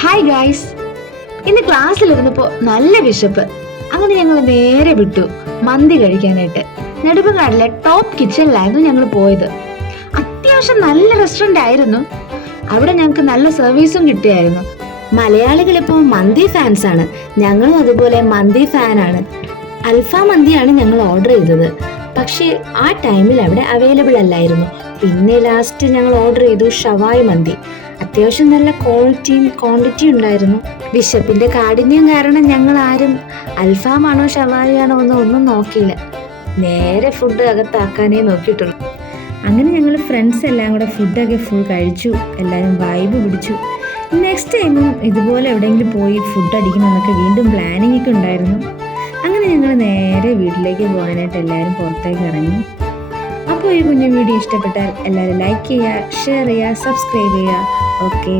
Hi guys, ഇന്ന് ക്ലാസ്സിലിരുന്നപ്പോൾ നല്ല വിശപ്പ്. അങ്ങനെ ഞങ്ങൾ നേരെ വിട്ടു മന്തി കഴിക്കാനായിട്ട്. നെടുമങ്ങാടിലെ ടോപ്പ് കിച്ചണിലായിരുന്നു ഞങ്ങൾ പോയത്. അത്യാവശ്യം നല്ല റെസ്റ്റോറൻ്റ് ആയിരുന്നു. അവിടെ ഞങ്ങൾക്ക് നല്ല സർവീസും കിട്ടിയായിരുന്നു. മലയാളികൾ ഇപ്പോൾ മന്തി ഫാൻസ് ആണ്. ഞങ്ങളും അതുപോലെ മന്തി ഫാനാണ്. അൽഫാം മന്തിയാണ് ഞങ്ങൾ ഓർഡർ ചെയ്തത്. പക്ഷേ ആ ടൈമിൽ അവിടെ അവൈലബിൾ അല്ലായിരുന്നു. പിന്നെ ലാസ്റ്റ് ഞങ്ങൾ ഓർഡർ ചെയ്തു ഷവായി മന്തി. അത്യാവശ്യം നല്ല ക്വാളിറ്റിയും ക്വാണ്ടിറ്റിയും ഉണ്ടായിരുന്നു. വിശപ്പിന്റെ കാഠിന്യം കാരണം ഞങ്ങൾ ആരും അൽഫാമാണോ ഷവായിയാണോ ഒന്നും നോക്കിയില്ല. നേരെ ഫുഡ് അകത്താക്കാനേ നോക്കിയിട്ടുള്ളൂ. അങ്ങനെ ഞങ്ങൾ ഫ്രണ്ട്സ് എല്ലാം കൂടെ ഫുഡൊക്കെ ഫുൾ കഴിച്ചു. എല്ലാവരും വൈബ് പിടിച്ചു. നെക്സ്റ്റ് ടൈമും ഇതുപോലെ എവിടെയെങ്കിലും പോയി ഫുഡ് അടിക്കണമെന്നൊക്കെ വീണ്ടും പ്ലാനിങ് ഒക്കെ ഉണ്ടായിരുന്നു. അങ്ങനെ ഞങ്ങൾ നേരെ വീട്ടിലേക്ക് പോകാനായിട്ട് എല്ലാവരും പുറത്തേക്ക് ഇറങ്ങി. അപ്പോൾ ഈ കുഞ്ഞു വീഡിയോ ഇഷ്ടപ്പെട്ടാൽ എല്ലാവരും ലൈക്ക് ചെയ്യുക, ഷെയർ ചെയ്യുക, സബ്സ്ക്രൈബ് ചെയ്യുക. ഓക്കെ.